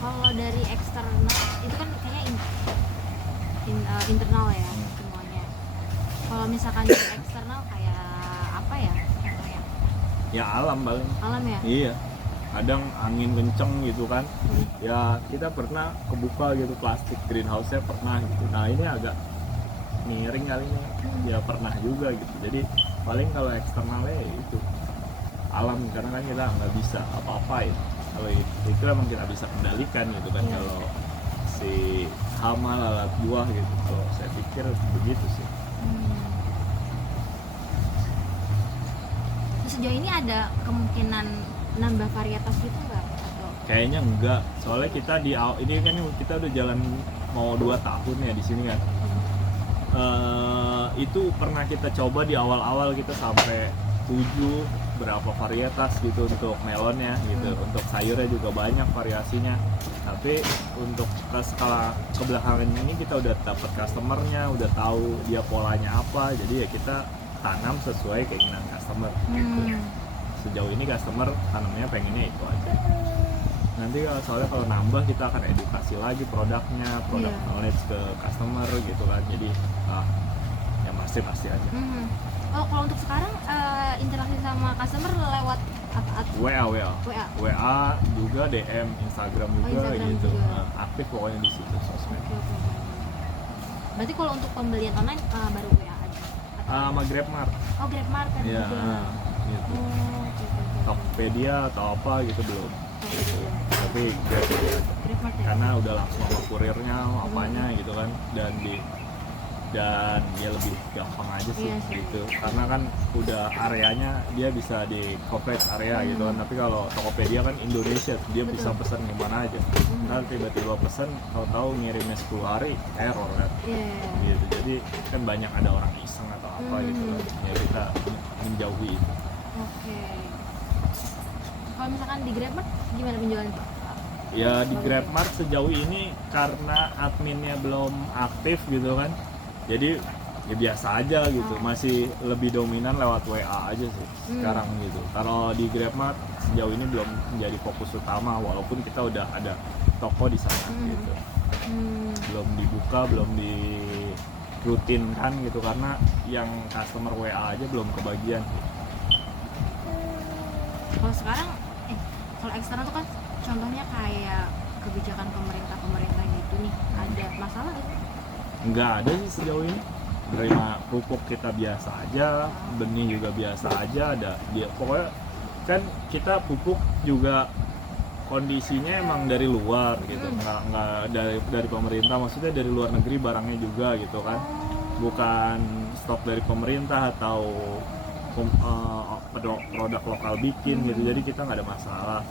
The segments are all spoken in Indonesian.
Kalau dari eksternal itu kan kayaknya internal ya semuanya. Kalau misalkan dari eksternal kayak apa ya contohnya? Ya alam paling. Alam ya? Iya, kadang angin kenceng gitu kan, ya kita pernah kebuka gitu plastik greenhouse-nya pernah gitu. Nah ini agak miring kali ini, ya pernah juga gitu. Jadi paling kalau eksternalnya ya itu alam, karena kan kita nggak bisa apa-apain. Kalau itu emang kita bisa kendalikan gitu kan. Iya. Kalau si hama lalat buah gitu, kalau saya pikir begitu sih. Terus sejauh ini ada kemungkinan nambah varietas gitu nggak? Atau Kayaknya enggak, soalnya kita ini kan kita udah jalan mau 2 tahun ya di sini kan. Itu pernah kita coba di awal-awal, kita sampai 7 berapa varietas gitu untuk melonnya gitu. Untuk sayurnya juga banyak variasinya, tapi untuk skala kebelakangan ini kita udah dapat customernya, udah tahu dia polanya apa, jadi ya kita tanam sesuai keinginan customer gitu. Sejauh ini customer tanamnya pengennya itu aja. Nanti soalnya kalau nambah kita akan edukasi lagi produknya, produk knowledge ke customer gitu kan. Jadi yang pasti aja. Oh, kalau untuk sekarang interaksi sama customer lewat apa? WA juga, DM Instagram juga Instagram gitu. juga. Aktif pokoknya di situ sosmed. Oke. Berarti kalau untuk pembelian online baru WA aja? Sama GrabMart. Oh, GrabMart kan Ya, juga. gitu. Oke. Tokopedia atau apa gitu belum. Gitu. Tapi GrabMart aja. GrabMart ya? Karena udah langsung sama kurirnya, apanya gitu kan, dan dia lebih gampang aja sih, Iya sih. gitu. Karena kan udah areanya dia bisa di coverage area gitu kan. Tapi kalau Tokopedia kan Indonesia, dia Betul. bisa pesan kemana aja. Ntar tiba-tiba pesan, tahu-tahu ngirimnya 10 hari, error kan. Iya. Gitu. Jadi kan banyak ada orang iseng atau apa gitu kan. Ya kita menjauhi itu. Oke. Kalau misalkan di GrabMart gimana penjualan Pak? Ya di GrabMart sejauh ini karena adminnya belum aktif gitu kan, jadi ya biasa aja gitu, masih lebih dominan lewat WA aja sih sekarang gitu. Kalau di GrabMart sejauh ini belum menjadi fokus utama, walaupun kita udah ada toko di sana gitu. Belum dibuka, belum dirutinkan gitu, karena yang customer WA aja belum kebagian gitu. Kalau sekarang kalau eksternal tuh kan contohnya kayak kebijakan pemerintah gitu nih, ada masalah gitu? Nggak ada sih sejauh ini. Terima pupuk kita biasa aja, benih juga biasa aja, ada dia. Pokoknya kan kita pupuk juga kondisinya emang dari luar gitu, nggak dari pemerintah, maksudnya dari luar negeri barangnya juga gitu kan, bukan stok dari pemerintah atau produk lokal bikin gitu. Jadi kita nggak ada masalah.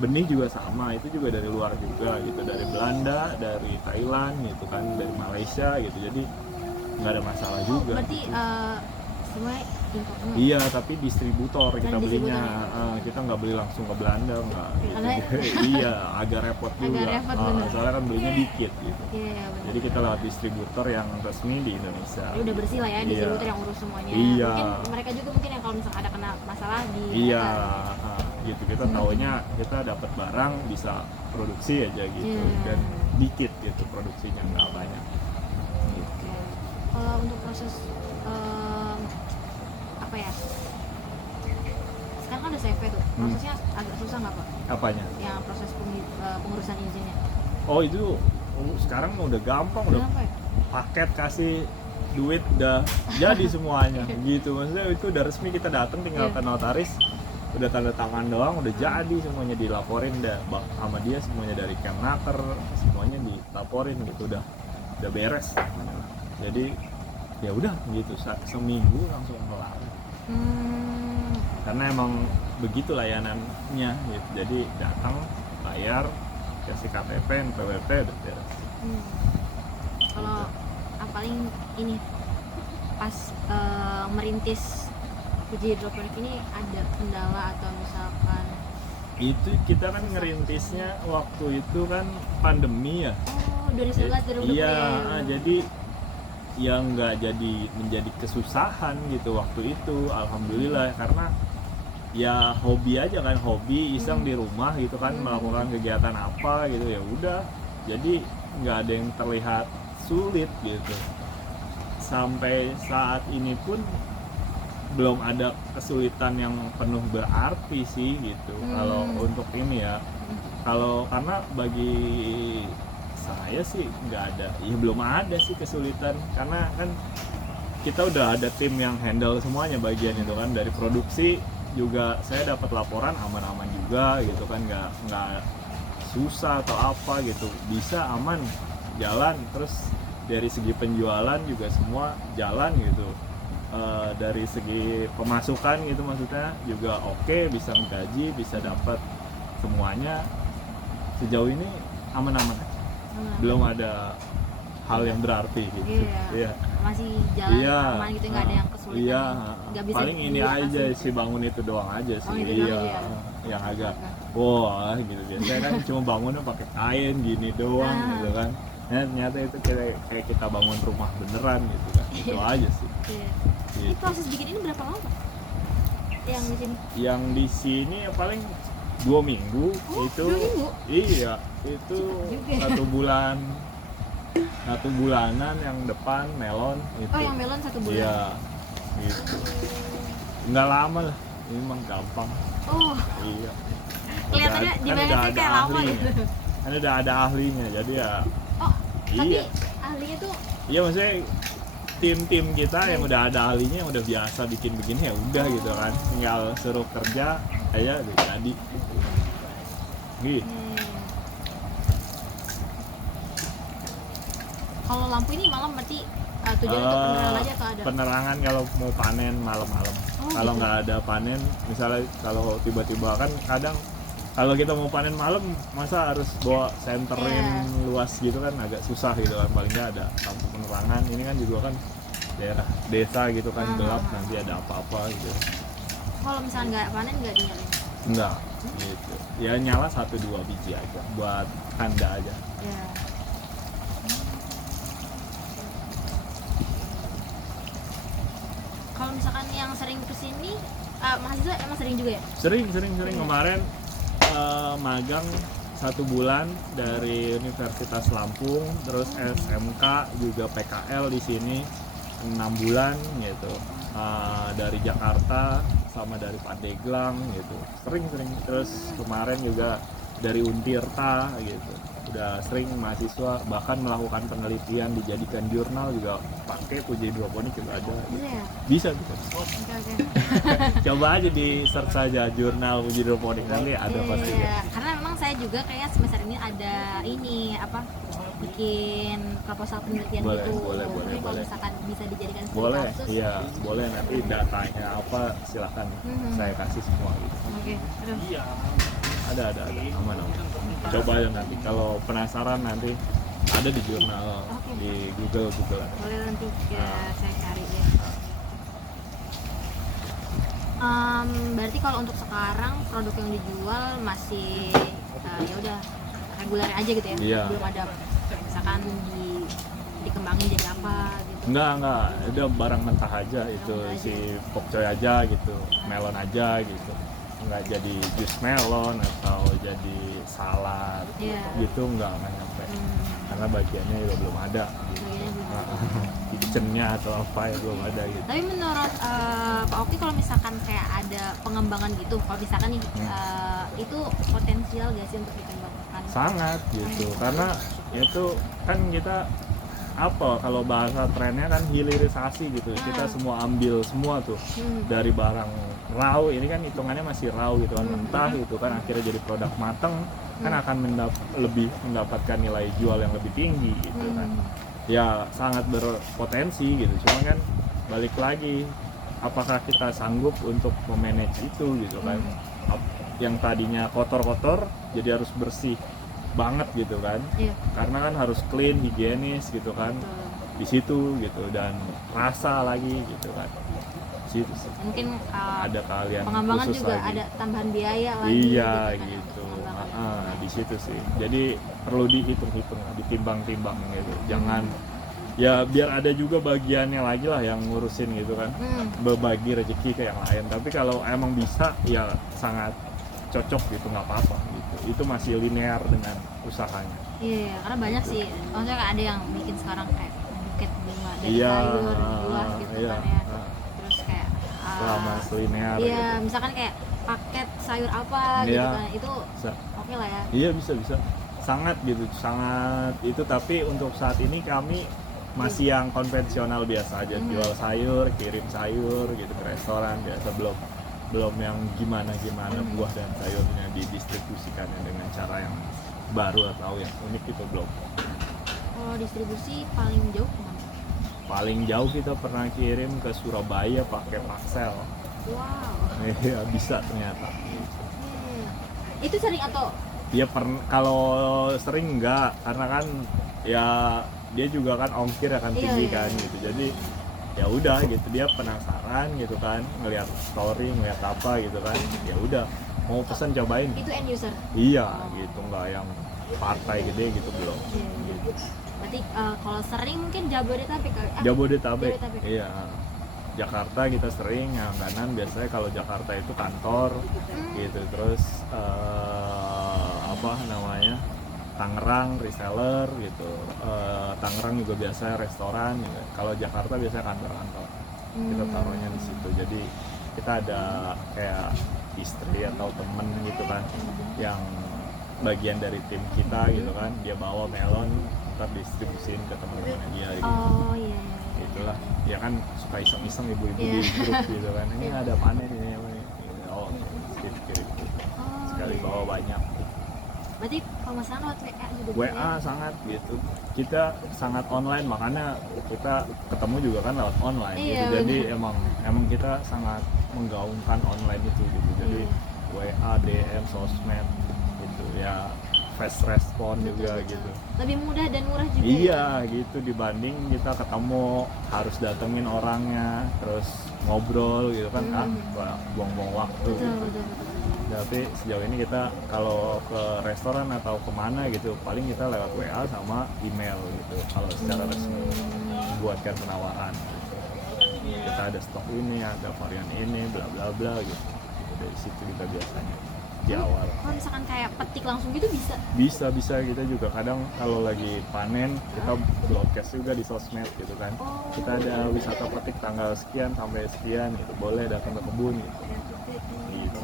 Benih juga sama, itu juga dari luar juga gitu, dari Belanda, dari Thailand gitu kan, dari Malaysia gitu. Jadi nggak ada masalah juga. Berarti Gitu. semua impor semua? Iya, tapi distributor kita belinya, distributor kita nggak beli langsung ke Belanda, nggak. Karena- Iya, agak repot juga. repot, bener. Soalnya kan belinya dikit gitu. Iya, benar. Jadi kita lewat distributor yang resmi di Indonesia. Ya udah bersih lah ya, Iya. distributor yang urus semuanya. Iya. Mungkin mereka juga yang kalau misalnya ada kena masalah di Iya, mereka. gitu. Kita taunya kita dapat barang bisa produksi aja gitu, Iya. dan dikit gitu produksinya, nggak banyak. Gitu. Kalau untuk proses apa ya? Sekarang kan ada CV tuh. Prosesnya agak susah nggak Pak? Apanya? Yang proses pengurusan izinnya. Oh itu sekarang udah gampang, udah Kenapa ya? paket kasih duit udah jadi semuanya gitu. Maksudnya itu udah resmi, kita datang tinggal ke notaris, udah tanda tangan doang, udah jadi semuanya, dilaporin dah sama dia, semuanya dari Kemnaker, semuanya dilaporin gitu, udah beres. Jadi ya udah gitu, seminggu langsung kelar. Karena emang begitu layanannya gitu. Jadi datang, bayar, kasih KTP, NPWP, udah beres. Kalau paling ini pas merintis biji hidroponik ini ada kendala atau misalkan? Itu kita kan ngerintisnya waktu itu kan pandemi ya. Oh, 2019 2020 Iya, ya. jadi yang nggak jadi menjadi kesusahan gitu waktu itu, alhamdulillah, karena ya hobi aja kan, hobi iseng di rumah gitu kan, melakukan kegiatan apa gitu, ya udah, jadi nggak ada yang terlihat sulit gitu. Sampai saat ini pun belum ada kesulitan yang penuh berarti sih gitu. Kalau untuk ini ya, kalau karena bagi saya sih nggak ada, ya belum ada sih kesulitan, karena kan kita udah ada tim yang handle semuanya bagian itu kan, dari produksi juga saya dapat laporan aman-aman juga gitu kan, nggak susah atau apa gitu, bisa aman jalan. Terus dari segi penjualan juga semua jalan gitu. Dari segi pemasukan gitu maksudnya juga oke, bisa gaji, bisa dapat semuanya sejauh ini aman-aman aja. Belum ada hal yang berarti gitu. Iya. Masih jalan Iya, aman gitu, nggak ada yang kesulitan. iya, Nggak bisa paling ini diatasi aja gitu. si bangun itu doang aja sih. Oh, itu Iya, doang aja. yang agak wah gitu biasanya kan cuma bangunnya pakai kain gini doang gitu kan. Nah, ternyata itu kayak kita bangun rumah beneran gitu kan. Itu aja sih. Iya. Ini Gitu. proses bikin ini berapa lama? Yang di sini? Yang di sini ya paling 2 minggu. Oh, Itu 2 minggu? iya, itu Cepet juga. 1 bulanan yang depan melon itu. Oh, yang melon 1 bulan. Iya, gitu. Nggak lama lah, ini emang gampang. Oh, Iya. kelihatannya di Kan mana udah sih ada kayak lama ahlinya. gitu. Kan udah ada ahlinya, jadi ya Oh, tapi iya. ahlinya tuh Iya, maksudnya tim-tim kita yang udah ada ahlinya, yang udah biasa bikin begini ya udah gitu kan, tinggal suruh kerja aja udah jadi. Gitu. Kalau lampu ini malam berarti tujuannya untuk penerangan aja atau ada? Penerangan kalau mau panen malam-malam. Oh, Kalau gitu. nggak ada panen, misalnya kalau tiba-tiba kan kadang kalau kita mau panen malam masa harus bawa senterin luas gitu kan, agak susah gitu kan, paling nggak ada lampu penerangan. Ini kan juga kan daerah desa gitu kan, gelap, nanti ada apa-apa gitu. Kalau misalnya nggak panen nggak dinyalain? Enggak gitu, ya nyala 1-2 biji aja buat tanda aja. Ya. Kalau misalkan yang sering kesini, mahasiswa emang sering juga ya? Sering kemarin magang 1 bulan dari Universitas Lampung, terus SMK juga PKL di sini 6 bulan gitu. Dari Jakarta sama dari Pandeglang gitu, sering. Terus kemarin juga dari Untirta gitu, udah sering mahasiswa bahkan melakukan penelitian dijadikan jurnal juga pakai Puji Hidroponik juga ada. Bisa ya? Bisa. Oke. Coba aja di search saja jurnal Puji Hidroponik, nanti ada pasti. Iya, karena memang saya juga kayak semester ini ada ini apa bikin proposal penelitian Boleh, gitu. boleh, Tapi kalau boleh. misalkan bisa dijadikan studi Boleh, kasus. iya, boleh, nanti datanya apa silakan saya kasih semua gitu. Oke, aduh. Ada, aman. Coba aja nanti, kalau penasaran nanti ada di jurnal, Oke. di Google ada. Boleh nanti saya cari ya. Berarti kalau untuk sekarang produk yang dijual masih ya udah reguler aja gitu ya? Iya. Belum ada misalkan dikembangin jadi apa gitu? Enggak, udah barang mentah aja itu, Mentah aja. si pokcoy aja gitu, melon aja gitu. Nggak jadi jus melon atau jadi salad Iya. gitu, nggak nyampe. Karena bagiannya juga belum ada gitu. Bagiannya belum Kitchennya atau apa ya belum ada gitu. Tapi menurut Pak Oki kalau misalkan kayak ada pengembangan gitu, kalau misalkan nih itu potensial gak sih untuk dikembangkan? Sangat gitu, karena itu kan kita apa kalau bahasa trennya kan hilirisasi gitu, kita semua ambil semua tuh dari barang raw, ini kan hitungannya masih raw gitu kan, mentah gitu kan, akhirnya jadi produk mateng kan akan lebih mendapatkan nilai jual yang lebih tinggi gitu kan. Ya sangat berpotensi gitu, cuma kan balik lagi apakah kita sanggup untuk memanage itu gitu kan. Yang tadinya kotor-kotor jadi harus bersih banget gitu kan. Iya. Karena kan harus clean, higienis gitu kan. Di situ gitu, dan rasa lagi gitu kan. Situ sih. Mungkin Ada keahlian pengembangan khusus juga lagi. ada tambahan biaya lagi Iya kan, gitu. untuk pengembangan. Di situ sih. Jadi perlu dihitung-hitung, ditimbang-timbang gitu. Jangan Ya biar ada juga bagiannya lagi lah yang ngurusin gitu kan, berbagi rezeki ke yang lain. Tapi kalau emang bisa ya sangat cocok gitu, nggak apa-apa gitu. Itu masih linear dengan usahanya. Iya, karena banyak sih. Maksudnya kayak ada yang bikin sekarang kayak buket bunga dari Iya, sayur, buah gitu iya. kan ya. Terus kayak Selama linear iya, gitu. misalkan kayak paket sayur apa gitu Iya. kan. Itu Bisa. oke lah ya. Iya bisa sangat gitu, sangat itu. Tapi untuk saat ini kami masih yang konvensional biasa aja, jual sayur, kirim sayur gitu ke restoran biasa, belum yang gimana buah dan sayurnya didistribusikannya dengan cara yang baru atau yang unik itu belum. Kalau distribusi paling jauh kemana? Paling jauh kita pernah kirim ke Surabaya pakai Paxel. Wow. Iya bisa ternyata. Itu sering atau? Ya kalau sering enggak, karena kan ya dia juga kan ongkir akan tinggi kan gitu. Jadi ya udah gitu, dia penasaran gitu kan, ngelihat story, ngelihat apa gitu kan. Ya udah mau pesan cobain. Itu end user. Iya gitu, enggak yang partai gede gitu belum. Gitu. Berarti kalau sering mungkin Jabodetabek kali. Jabodetabek. Iya. Jakarta kita sering langganan, biasanya kalau Jakarta itu kantor gitu, terus apa namanya, Tangerang reseller gitu, Tangerang juga biasa restoran gitu. Kalau Jakarta biasanya kantor-kantor kita taruhnya di situ. Jadi kita ada kayak istri atau temen gitu kan yang bagian dari tim kita gitu kan, dia bawa melon ntar distribusin ke teman-temannya dia gitu. Oh iya. Itulah ya kan, suka iseng-iseng ibu-ibu di grup gitu kan, ini ada panen ini, oh kirim sekali bawa banyak. Berarti pemesanan lewat WA juga? WA sangat gitu, kita sangat online, makanya kita ketemu juga kan lewat online gitu. Jadi emang kita sangat menggaungkan online itu gitu. Jadi WA, DM, sosmed gitu ya, fast respon juga gitu. Lebih mudah dan murah juga. Iya gitu, dibanding kita ketemu harus datengin orangnya terus ngobrol gitu kan, buang-buang waktu gitu. Tapi sejauh ini kita kalau ke restoran atau kemana gitu paling kita lewat WA sama email gitu kalau secara resmi buatkan penawaran gitu. Kita ada stok ini, ada varian ini, bla bla bla gitu. Dari situ kita biasanya di awal. Kalau misalkan kayak petik langsung gitu bisa? Bisa kita juga kadang kalau lagi panen kita broadcast juga di sosmed gitu kan. Kita ada wisata petik tanggal sekian sampai sekian gitu, boleh datang ke kebun gitu.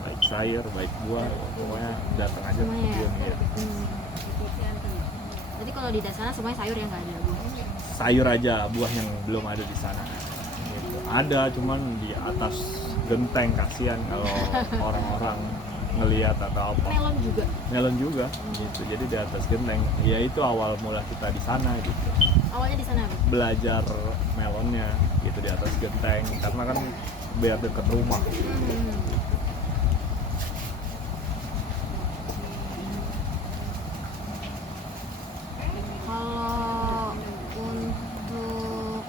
Baik sayur, baik buah, pokoknya datang aja ke kebun ya. Jadi kalau di sana semuanya sayur yang nggak ada buah? Sayur aja, buah yang belum ada di sana. Gitu. Ada, cuman di atas genteng, kasihan kalau orang-orang ngelihat atau apa. Melon juga gitu. Jadi di atas genteng. Ya itu awal mula kita di sana gitu. Awalnya di sana apa? Belajar melonnya gitu di atas genteng, karena kan biar deket rumah. Kalau untuk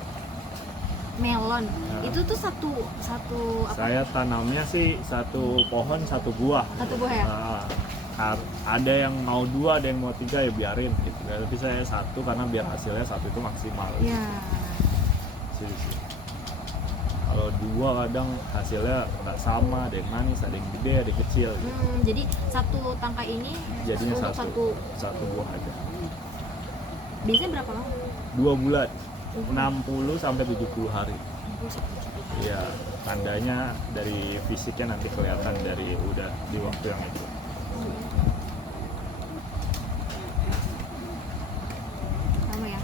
melon itu tuh satu apa? Saya tanamnya sih satu pohon satu buah. Satu buah ya? Ada yang mau 2, ada yang mau 3 ya biarin gitu. Tapi saya satu karena biar hasilnya satu itu maksimal. Iya. Kalau 2 kadang hasilnya nggak sama, ada yang manis, ada yang gede, ada yang kecil. Gitu. Jadi satu tangkai ini jadinya untuk satu buah aja. Biasanya berapa lama? 2 bulan, 60 sampai 70 hari. Iya, tandanya dari fisiknya nanti kelihatan dari udah di waktu yang itu. Lama ya?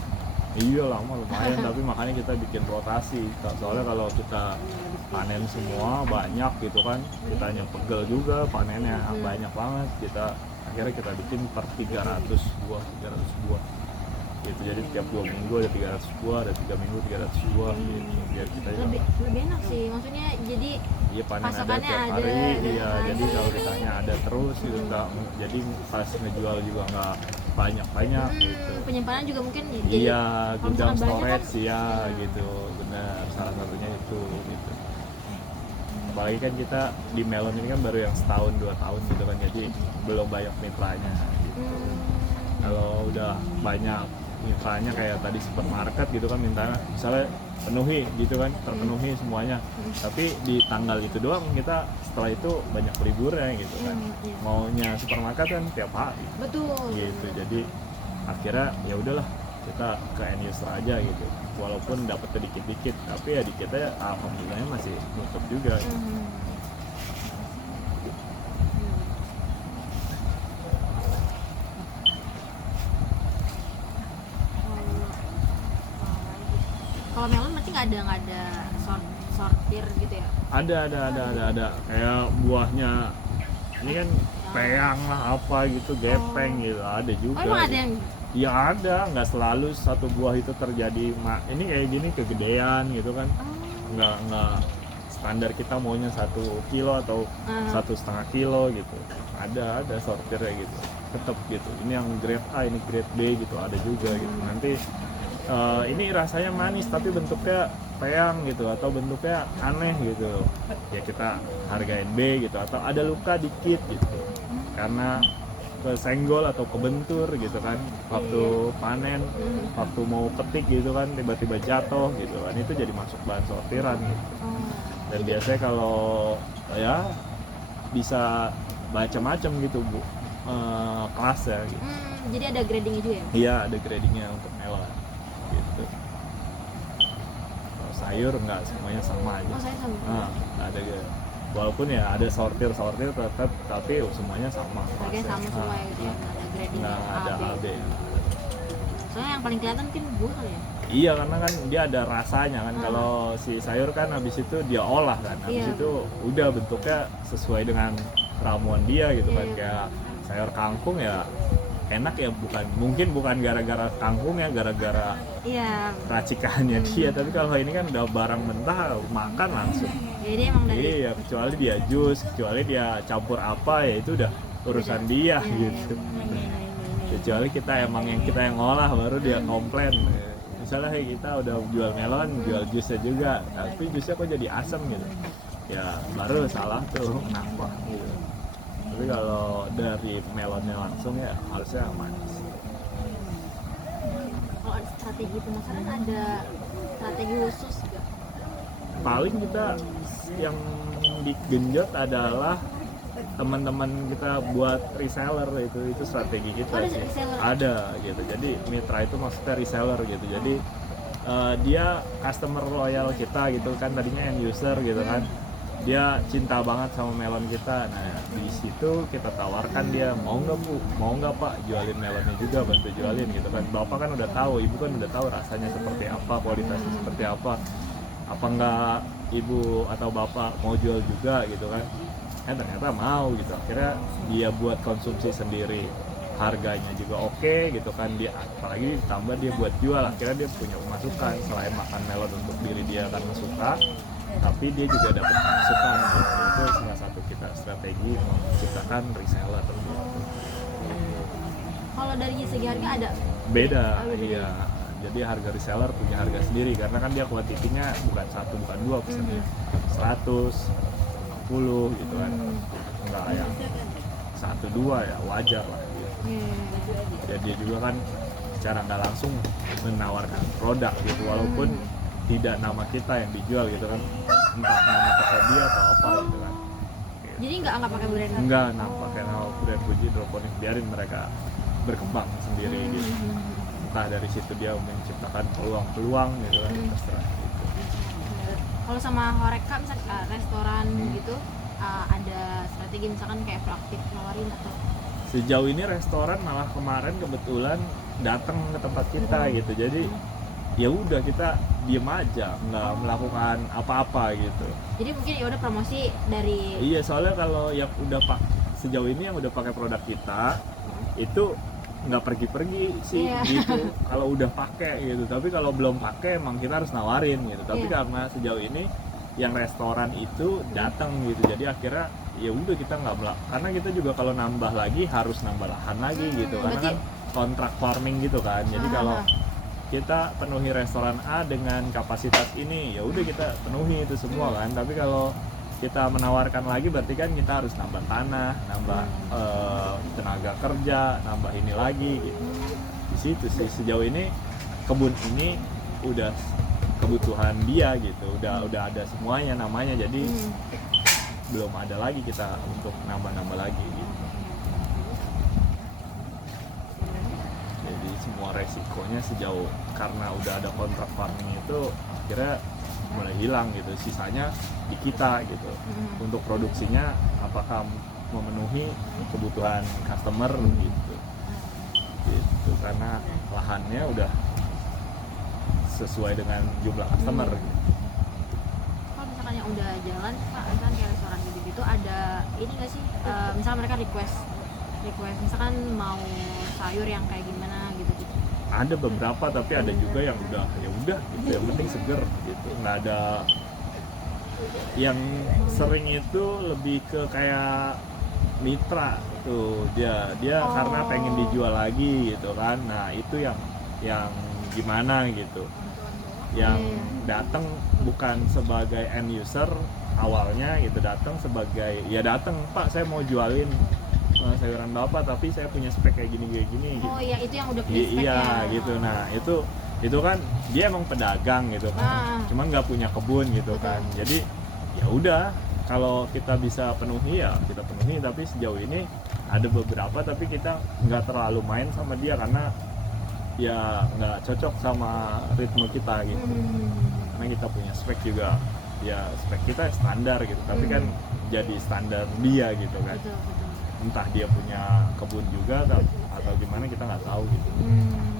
Iya lama lumayan, tapi makanya kita bikin rotasi. Soalnya kalau kita panen semua banyak gitu kan, kita hanya pegel juga panennya banyak banget. Akhirnya kita bikin per 300 buah gitu. Jadi tiap 2 minggu ada 300 buah, ada 3 minggu 300 buah gitu. Biar kita lebih enak sih, maksudnya jadi panen ada pasokannya tiap ada, hari. Iya, jadi kalau ditanya ada terus gitu, jadi pas ngejual juga nggak banyak gitu. Penyimpanan juga mungkin Iya, gudang storage kan, ya gitu, benar, salah satunya itu gitu. Apalagi kan kita di melon ini kan baru yang setahun 2 tahun gitu kan, jadi belum banyak mitranya gitu. Kalau udah banyak mitranya kayak tadi supermarket gitu kan mintanya misalnya penuhi gitu kan, terpenuhi semuanya. Tapi di tanggal itu doang kita setelah itu banyak liburnya gitu kan. Iya. Maunya supermarket kan tiap hari Betul. gitu. Jadi akhirnya ya udahlah kita ke end user aja gitu. Walaupun dapetnya dikit-dikit, tapi ya dikitnya alhamdulillahnya masih nutup juga. Kalau melon berarti nggak ada sortir gitu ya? Ada kayak buahnya ini kan peyang lah apa gitu, gepeng gitu, ada juga. Oh emang ada gitu. yang Ya ada, nggak selalu satu buah itu terjadi ini kayak gini kegedean gitu kan. Nggak standar kita maunya 1 kilo atau 1,5 kilo gitu. Ada sortirnya gitu, tetap gitu. Ini yang grade A, ini grade B gitu, ada juga gitu. Nanti ini rasanya manis tapi bentuknya peyang gitu atau bentuknya aneh gitu, ya kita hargain B gitu. Atau ada luka dikit gitu karena kesenggol atau kebentur gitu kan waktu panen, waktu mau petik gitu kan tiba-tiba jatuh gitu kan, itu jadi masuk bahan sortiran gitu. Dan biasanya kalau ya bisa macam-macam gitu Bu, kelasnya gitu. Jadi ada gradingnya juga ya? Iya, ada gradingnya untuk melon gitu. Kalau sayur enggak, semuanya sama aja. Oh saya sama. Nggak ada ya. Walaupun ya ada sortir tetap, tapi semuanya sama. Harganya sama semua ya gitu ya? Nggak ada grading Nggak ada A, AB. Soalnya yang paling kelihatan mungkin buah kali ya? Iya, karena kan dia ada rasanya kan. Kalau si sayur kan habis itu dia olah kan, habis Iya. itu udah bentuknya sesuai dengan ramuan dia gitu kan. Iya. Kayak sayur kangkung ya enak ya, bukan gara-gara kangkung ya, gara-gara Iya. racikannya dia. Tapi kalau ini kan udah barang mentah, makan langsung. Jadi emang dari Iya, kecuali dia jus, kecuali dia campur apa, ya itu udah urusan dia gitu. Kecuali kita yang ngolah baru dia komplain. Misalnya kayak kita udah jual melon, jual jusnya juga, tapi jusnya kok jadi asam gitu. Ya baru salah tuh, kenapa gitu. Tapi kalau dari melonnya langsung ya harusnya manis. kalau ada strategi pemasaran, ada strategi khusus nggak? Paling kita yang digenjot adalah teman-teman kita buat reseller, itu strategi kita Oh, ada sih. reseller? Ada gitu. Jadi mitra itu maksudnya reseller gitu. Jadi dia customer loyal kita gitu kan, tadinya end user gitu kan. Dia cinta banget sama melon kita. Nah, di situ kita tawarkan dia, mau nggak Bu? Mau nggak Pak jualin melonnya juga, bantu jualin gitu kan. Bapak kan udah tahu, Ibu kan udah tahu rasanya seperti apa, kualitasnya seperti apa. Apa nggak Ibu atau Bapak mau jual juga gitu kan. Ternyata mau gitu. Akhirnya dia buat konsumsi sendiri, harganya juga oke gitu kan. Dia apalagi ditambah dia buat jual, akhirnya dia punya pemasukan. Selain makan melon untuk diri dia karena suka, tapi dia juga dapat pemasukan gitu. Itu salah satu kita strategi menciptakan reseller gitu. Kalau dari segi harga ada Beda, Oh, beda. iya. Jadi harga reseller punya harga sendiri karena kan dia kuantitinya bukan 1, bukan 2 pesannya. 100, 50 gitu kan. Enggak yang 1, 2 ya wajar lah gitu. Dan dia juga kan secara nggak langsung menawarkan produk gitu, walaupun tidak nama kita yang dijual gitu kan, entah nama toko dia atau apa gitu kan. Jadi nggak pakai brand? Enggak, pakai nama brand Fuji Hidroponik, biarin mereka berkembang sendiri gitu. Entah dari situ dia menciptakan peluang-peluang gitu kan, terserah gitu. Kalau sama Horeca misalkan restoran gitu, ada strategi misalkan kayak proaktif nawarin atau Sejauh ini restoran malah kemarin kebetulan datang ke tempat kita gitu, jadi ya udah kita diem aja, nggak melakukan apa-apa gitu. jadi mungkin ya udah promosi dari Iya, soalnya kalau yang udah sejauh ini yang udah pakai produk kita itu nggak pergi-pergi sih Iya. gitu. Kalau udah pakai gitu, tapi kalau belum pakai emang kita harus nawarin gitu. Tapi Iya. karena sejauh ini yang restoran itu datang gitu, jadi akhirnya ya udah kita nggak karena kita juga kalau nambah lagi harus nambah lahan lagi gitu, karena berarti- kan kontrak farming gitu kan. Jadi kalau kita penuhi restoran A dengan kapasitas ini, ya udah kita penuhi itu semua kan. Tapi kalau kita menawarkan lagi berarti kan kita harus nambah tanah, nambah tenaga kerja, nambah ini lagi gitu. Di situ sih sejauh ini kebun ini udah kebutuhan dia gitu, udah ada semuanya namanya, jadi belum ada lagi kita untuk nambah-nambah lagi gitu. Jadi semua resikonya sejauh karena udah ada kontrak farming itu kira mulai hilang gitu, sisanya di kita gitu. Untuk produksinya apakah memenuhi kebutuhan customer gitu karena lahannya udah sesuai dengan jumlah customer gitu. Kalau misalkan yang udah jalan Pak, misalkan kayak restoran gitu ada ini nggak sih, misalkan mereka request misalkan mau sayur yang kayak gimana gitu. Ada beberapa tapi ada juga yang udah gitu, yang penting seger gitu, nggak ada. Yang sering itu lebih ke kayak mitra tuh, dia karena pengen dijual lagi gitu kan. Nah itu yang gimana gitu, yang datang bukan sebagai end user awalnya gitu, datang sebagai datang Pak saya mau jualin sayuran Bapak tapi saya punya spek kayak gini gitu. Oh iya, itu yang udah punya speknya. Iya gitu. Nah itu kan dia emang pedagang gitu kan, cuman nggak punya kebun gitu. Betul. Kan, jadi ya udah kalau kita bisa penuhi ya kita penuhi, tapi sejauh ini ada beberapa tapi kita nggak terlalu main sama dia karena ya nggak cocok sama ritme kita gitu. Karena kita punya spek juga, ya spek kita standar gitu, tapi kan jadi standar dia gitu kan. Betul. Entah dia punya kebun juga atau gimana kita nggak tahu gitu.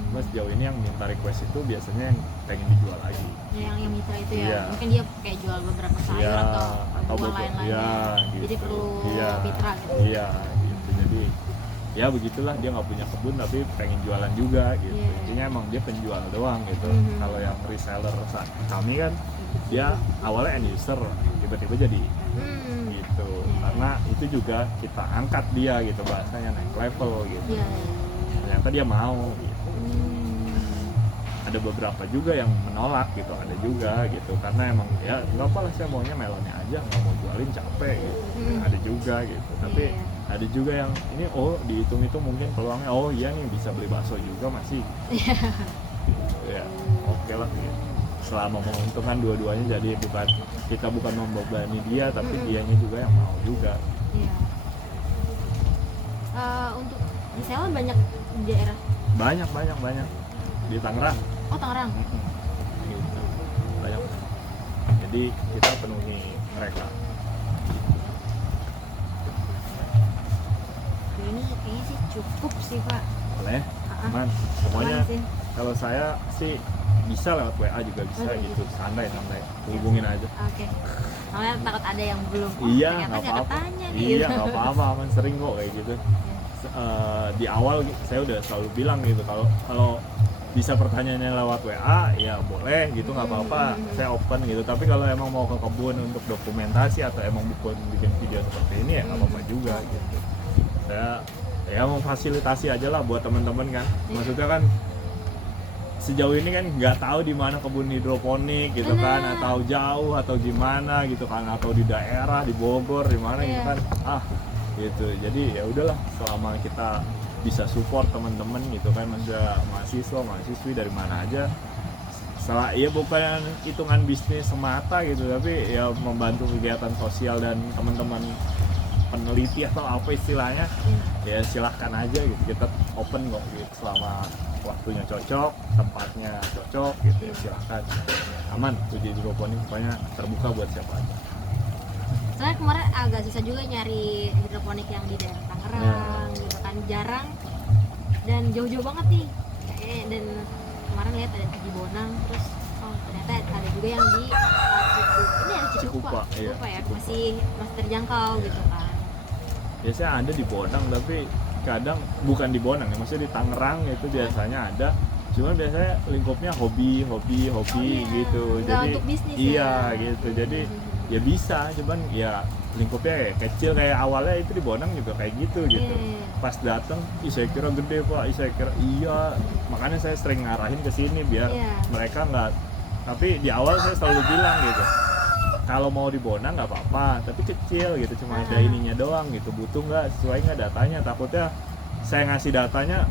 Cuma sejauh ini yang minta request itu biasanya yang pengen dijual lagi. Yang mitra itu ya, mungkin dia kayak jual beberapa sayur atau buah lain-lainnya. Gitu. Jadi perlu mitra gitu. Iya gitu. Jadi ya begitulah, dia nggak punya kebun tapi pengen jualan juga gitu. Intinya emang dia penjual doang gitu. Kalau yang reseller kami kan dia awalnya end user, tiba-tiba jadi gitu. Karena itu juga kita angkat dia gitu, bahasanya naik level gitu. Ternyata dia mau gitu. Ada beberapa juga yang menolak gitu, ada juga gitu, karena emang ya nggak apa lah, saya maunya melonnya aja, nggak mau jualin capek gitu. Ada juga gitu, tapi ada juga yang ini dihitung-hitung mungkin peluangnya, iya nih bisa beli bakso juga masih ya oke lah gitu. Selama menguntungkan dua-duanya, jadi kita bukan membebani dia tapi dianya juga yang mau juga. Untuk misalnya banyak di daerah? Banyak di Tangerang. Oh Tangerang. Gitu. Banyak. Jadi kita penuhi mereka. Ini kayaknya sih cukup sih Pak. Boleh, aman. Pokoknya kalau saya sih bisa lewat WA juga bisa gitu, santai hubungin aja. Oke. Soalnya takut ada yang belum. Iya, nggak apa-apa. Iya, nggak apa-apa, aman, sering kok kayak gitu. Di awal saya udah selalu bilang gitu, kalau bisa pertanyaannya lewat WA ya boleh gitu, nggak apa-apa, saya open gitu. Tapi kalau emang mau ke kebun untuk dokumentasi atau emang bikin video seperti ini ya nggak apa-apa juga gitu. Saya ya mau fasilitasi aja lah buat teman-teman kan. Maksudnya kan sejauh ini kan nggak tahu di mana kebun hidroponik gitu kan, atau jauh atau gimana gitu kan, atau di daerah di Bogor di mana gitu kan, gitu. Jadi ya udahlah, selama kita bisa support teman-teman gitu kan, mahasiswa-mahasiswi dari mana aja, ya bukan hitungan bisnis semata gitu, tapi ya membantu kegiatan sosial dan teman-teman peneliti atau apa istilahnya, ya silahkan aja gitu, kita open kok gitu, selama waktunya cocok, tempatnya cocok gitu ya silahkan, aman. Uji hidroponik pokoknya terbuka buat siapa aja. Saya kemarin agak susah juga nyari hidroponik yang di daerah Tangerang gitu kan, jarang dan jauh-jauh banget nih. Dan kemarin lihat ada di Bonang, terus ternyata ada juga yang di Cikupa ya, masih terjangkau gitu kan. Biasanya ada di Bonang, tapi kadang bukan di Bonang ya, maksudnya di Tangerang itu biasanya ada, cuman biasanya lingkupnya hobi gitu. Nggak jadi untuk bisnis gitu, jadi ya bisa, cuman ya lingkupnya kayak kecil, kayak awalnya itu di Bonang juga kayak gitu. Pas datang, saya kira gede Pak, saya kira makanya saya sering ngarahin ke sini biar mereka nggak, tapi di awal saya selalu bilang gitu, kalau mau di Bonang nggak apa-apa, tapi kecil gitu, cuma ada Ah. ininya doang gitu. Butuh nggak, sesuai nggak datanya? Takutnya saya ngasih datanya,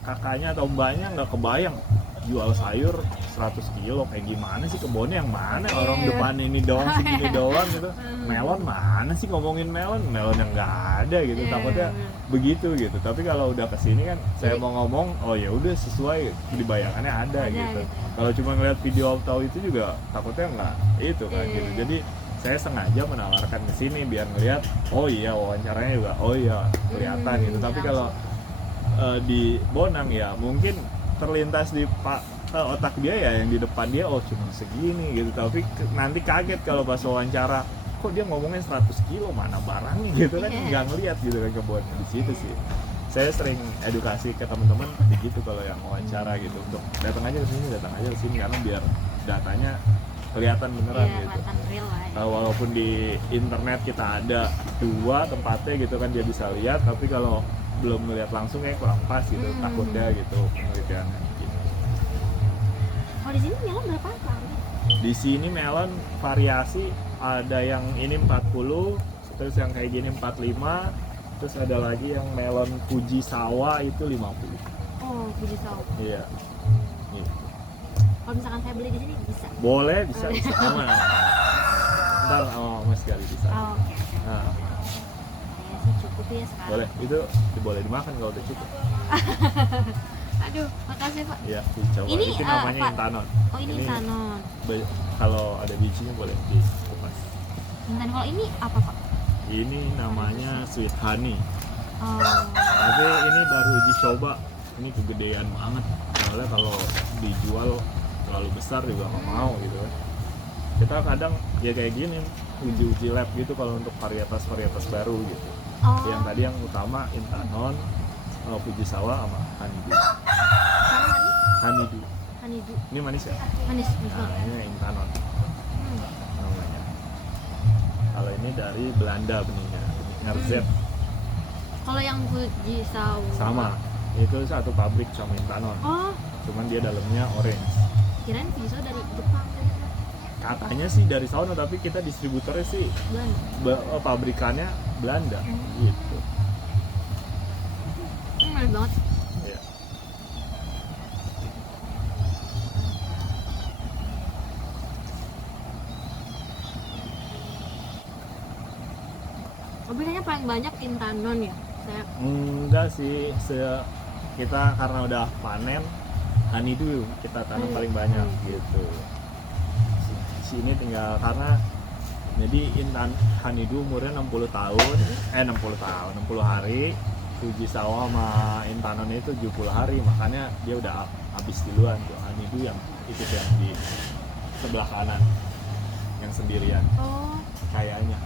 kakaknya atau mbaknya nggak kebayang jual sayur 100 kilo kayak gimana sih, kebunnya yang mana, orang Iya. depan ini doang segini doang gitu. Hmm. Melon mana sih, ngomongin melon yang nggak ada gitu. Iya, Takutnya bener. begitu gitu. Tapi kalau udah kesini kan saya Jadi- mau ngomong, oh ya udah sesuai di bayangannya ada Ada gitu. gitu. Kalau cuma ngeliat video tahu itu juga takutnya nggak itu kan Iya. gitu. Jadi saya sengaja menawarkan ke sini biar ngeliat, oh iya wawancaranya juga, oh iya kelihatan gitu. Tapi langsung. kalau di Bonang ya mungkin terlintas di otak dia ya yang di depan dia, oh cuma segini gitu. Tapi nanti kaget kalau pas wawancara, kok dia ngomongnya 100 kilo, mana barangnya gitu kan, Iya. nggak ngeliat gitu kan kebun di situ sih. Saya sering edukasi ke teman-teman begitu kalau yang wawancara gitu, untuk datang aja ke sini karena biar datanya kelihatan beneran Iya, gitu. kelihatan real lah ya. Walaupun di internet kita ada 2 tempatnya gitu kan dia bisa lihat, tapi kalau belum melihat langsung ya kurang pas gitu, takutnya gitu penelitiannya gitu. Kalau di sini melon berapa harganya? Di sini melon variasi, ada yang ini 40, terus yang kayak gini 45, terus ada lagi yang melon Fujisawa itu 50. Oh, Fuji sawo. Iya. Gitu. Kalau misalkan saya beli di sini bisa. Boleh, bisa aman. Ntar Mas kali bisa. Oh, oke. Nah, Kayaknya sih cukup ya sekarang. boleh, itu boleh dimakan kalau udah cukup. Aduh, makasih Pak. Iya, dicoba. Ini, Itu namanya Pak. intanon. Oh, ini intanon. Kalau ada bijinya boleh dikupas. Dan kalau ini apa Pak? Ini namanya sweet honey. Oh, Tapi ini baru uji coba. Ini kegedean banget. Soalnya kalau dijual terlalu besar juga nggak mau gitu kan. Kita kadang ya kayak gini, uji-uji lab gitu kalau untuk varietas-varietas baru gitu. oh. Yang tadi yang utama intanon, Fujisawa sama honeydew. Sama manis? Honeydew. Honeydew. Ini manis ya? Manis, manis Nah, banget. ini intanon Hmm. namanya. Kalau ini dari Belanda benihnya, RZ. Kalau yang Fuji sawo Sama. Itu satu pabrik sama intanon. Oh, Cuman dia dalamnya orange. kirain Fuji sawo dari Jepang. Katanya sih dari sana, tapi kita distributornya sih Belanda. pabrikannya Belanda Hmm. gitu. Manis banget. Ya. Tapi kayaknya paling banyak intanon ya. Saya Enggak sih, kita karena udah panen honeydew kita tanam paling banyak gitu. Sini tinggal karena jadi honeydew umurnya 60 tahun, 60 hari. Fujisawa sama intanon itu 70 hari, makanya dia udah habis duluan tuh. Honeydew yang itu yang di sebelah kanan yang sendirian oh, kayaknya.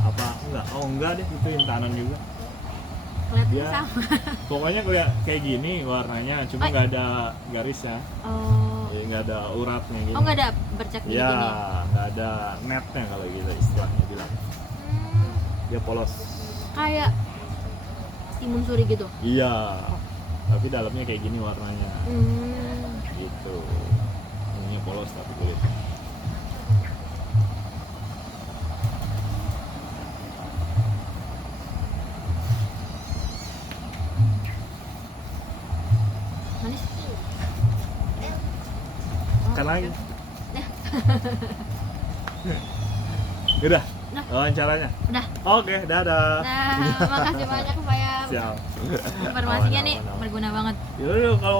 Apa enggak deh, itu intanon juga. kelihatan Dia sama. pokoknya kayak gini warnanya, cuma Oh. nggak ada garisnya, Oh. ya nggak ada uratnya gitu. Oh, nggak ada bercak Ya, gini. nggak ada netnya kalau gitu istilahnya bilang. Hmm, Dia polos. kayak timun suri gitu. Iya. Tapi dalamnya kayak gini warnanya. Hmm. Gitu. Ininya polos tapi kulit. Manis. Kan lagi. Dah. Udah. Udah. Wawancaranya. Udah. Oke, dadah. Nah, makasih banyak Pak ya. Siap. Informasinya nih Aman. berguna banget. Yaudah kalau